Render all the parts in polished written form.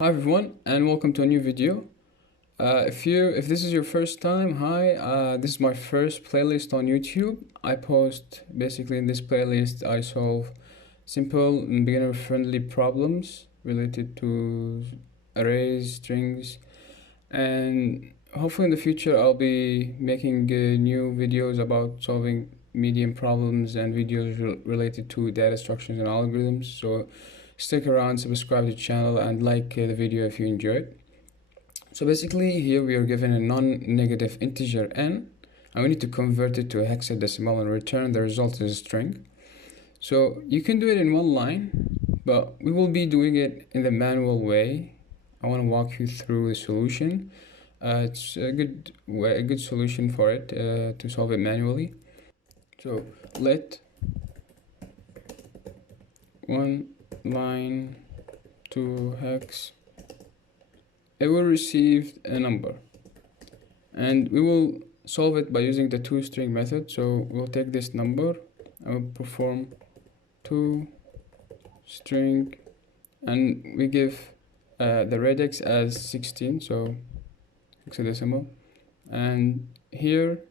Hi everyone, and welcome to a new video. If this is your first time, hi. This is my first playlist on YouTube. I post basically in this playlist. I solve simple and beginner-friendly problems related to arrays, strings, and hopefully in the future I'll be making new videos about solving medium problems and videos related to data structures and algorithms. So stick around, subscribe to the channel, and like the video if you enjoyed. So basically here we are given a non-negative integer n, and we need to convert it to a hexadecimal and return the result as a string. So you can do it in one line, but we will be doing it in the manual way. I want to walk you through the solution. It's a good solution for it to solve it manually. So let one line to hex, it will receive a number, and we will solve it by using the toString method. So we'll take this number and we'll perform toString, and we give the radix as 16, so hexadecimal, and here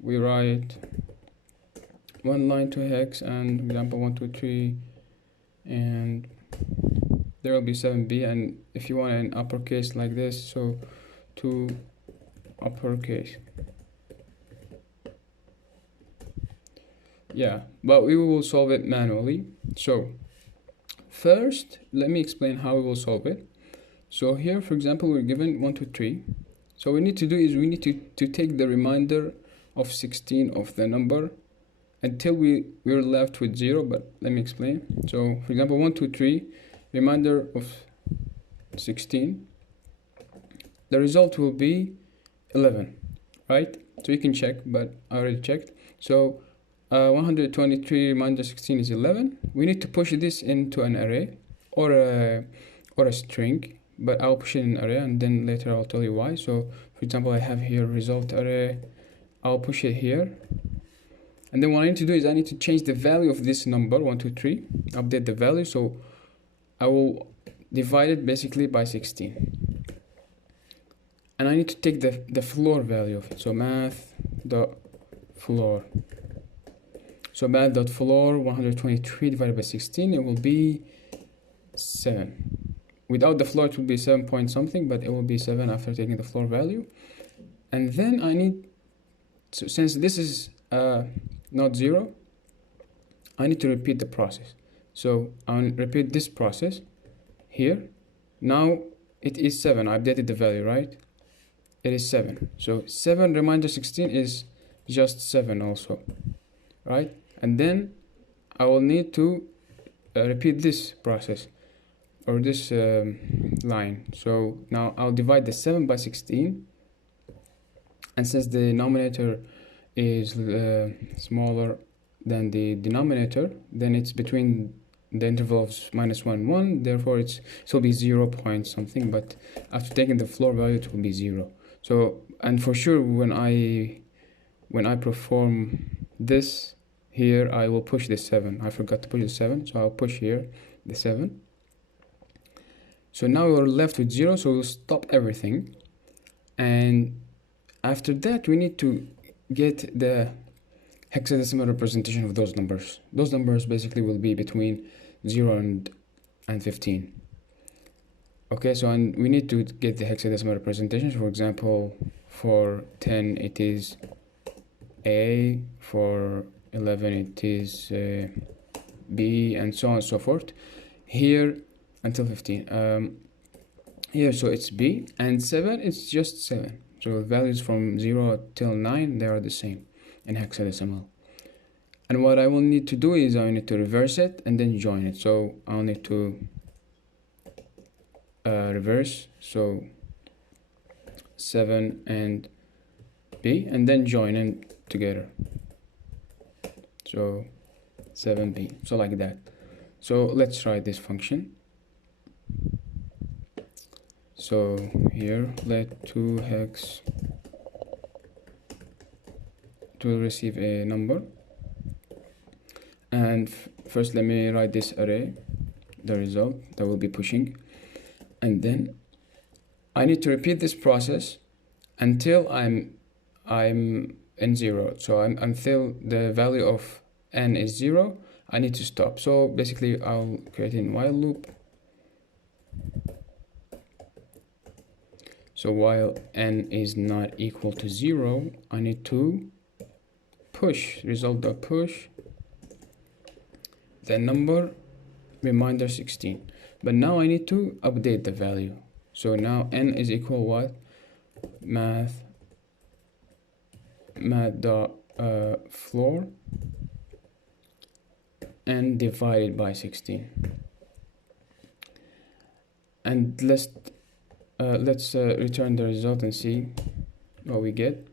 we write one line to hex, and example 1 2 3, and there will be 7b, and if you want an uppercase like this, so to uppercase, yeah, but we will solve it manually. So first let me explain how we will solve it. So here, for example, we're given 1 2 3. So what we need to do is we need to take the remainder of 16 of the number until we're left with 0, but let me explain. So for example, 1 2 3, remainder of 16, the result will be 11, right? So you can check, but I already checked. So 123 remainder 16 is 11. We need to push this into an array or a string, but I'll push it in an array, and then later I'll tell you why. So for example, I have here result array. I'll push it here, and then what I need to do is I need to change the value of this number 1 2 3, update the value. So I will divide it basically by 16, and I need to take the floor value of it. So math.floor. So math.floor 123 divided by 16, it will be 7. Without the floor it will be 7 point something, but it will be 7 after taking the floor value. And then I need, so since this is not 0, I need to repeat the process. So I'll repeat this process here. Now it is 7. I updated the value, right? It is 7. So 7 remainder 16 is just 7 also, right? And then I will need to repeat this process or this line. So now I'll divide the 7 by 16, and since the denominator is smaller than the denominator, then it's between the interval of -1 and 1, therefore it will be 0 point something, but after taking the floor value it will be 0. So, and for sure when I perform this here, I will push the 7. I forgot to push the 7, so I'll push here the 7. So now we're left with 0, so we'll stop everything, and after that we need to get the hexadecimal representation of those numbers. Those numbers basically will be between 0 and 15. Okay, so and we need to get the hexadecimal representations. For example, for 10 it is A, for 11 it is B, and so on and so forth. Here until 15. Here, so it's B, and 7 it's just 7. So values from 0 till 9, they are the same in hexadecimal. And what I will need to do is I need to reverse it and then join it. So I'll need to reverse, so 7 and B, and then join them together. So 7B, so like that. So let's try this function. So here, let toHex to receive a number, and first let me write this array, the result that we'll be pushing, and then I need to repeat this process until I'm in 0. So until the value of n is 0, I need to stop. So basically I'll create a while loop. So while n is not equal to 0, I need to push result.push the number reminder 16. But now I need to update the value. So now n is equal what? Math dot floor and divided by 16. And let's return the result and see what we get.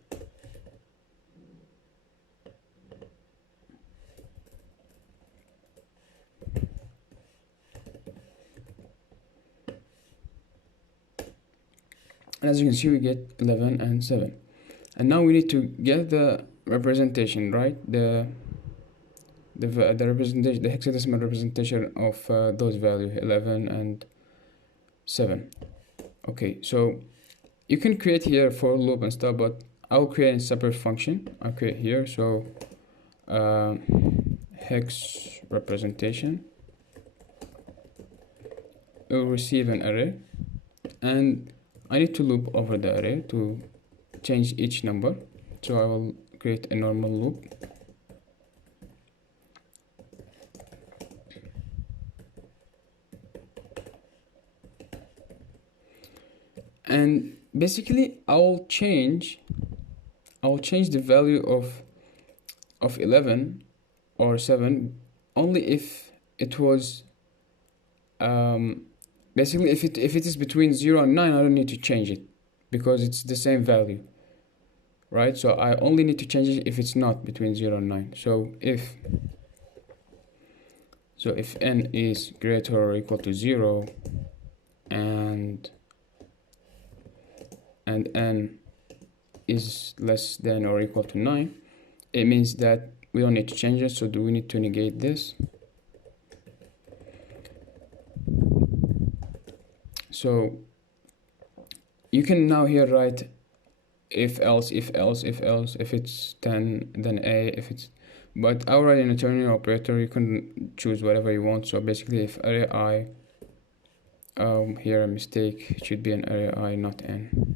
And as you can see, we get 11 and 7. And now we need to get the representation, right? The representation, the hexadecimal representation of those values, 11 and 7. Okay, so you can create here for loop and stuff, but I'll create a separate function. I'll create here, so hex representation. It will receive an array, and I need to loop over the array to change each number. So I will create a normal loop. And basically I'll change the value of 11 or 7 only if it was basically if it is between 0 and 9. I don't need to change it because it's the same value, right? So I only need to change it if it's not between 0 and 9. So if n is greater or equal to 0 and n is less than or equal to 9, it means that we don't need to change it. So do we need to negate this? So you can now here write if else, if it's 10 then a, if it's, but I'll write an ternary operator. You can choose whatever you want. So basically if array I, here a mistake, it should be an array I, not n.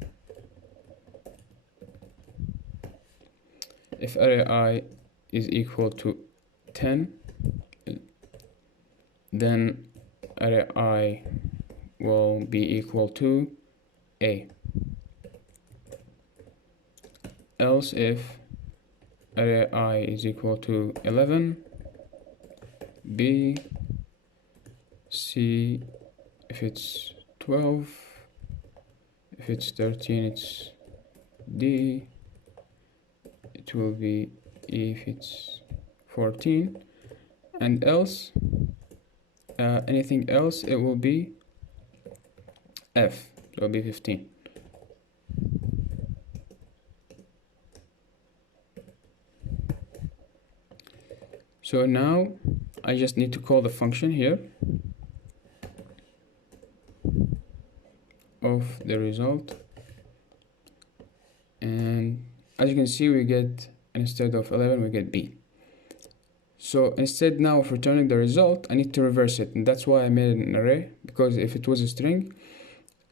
If array I is equal to 10, then array I will be equal to a. Else if array I is equal to 11, b, c, if it's 12, if it's 13, it's d, it will be E if it's 14, and else anything else, it will be f, so it will be 15. So now I just need to call the function here of the result, and as you can see, we get, instead of 11, we get b. So instead now of returning the result, I need to reverse it, and that's why I made an array, because if it was a string,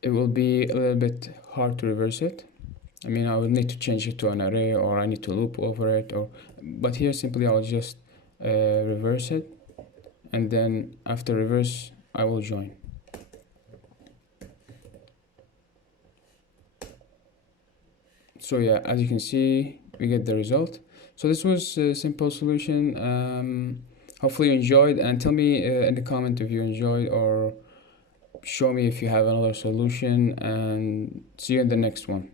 it will be a little bit hard to reverse it. I mean, I would need to change it to an array, or I need to loop over it, but here simply I'll just reverse it, and then after reverse I will join. So yeah, as you can see, we get the result. So this was a simple solution. Hopefully you enjoyed, and tell me in the comment if you enjoyed, or show me if you have another solution, and see you in the next one.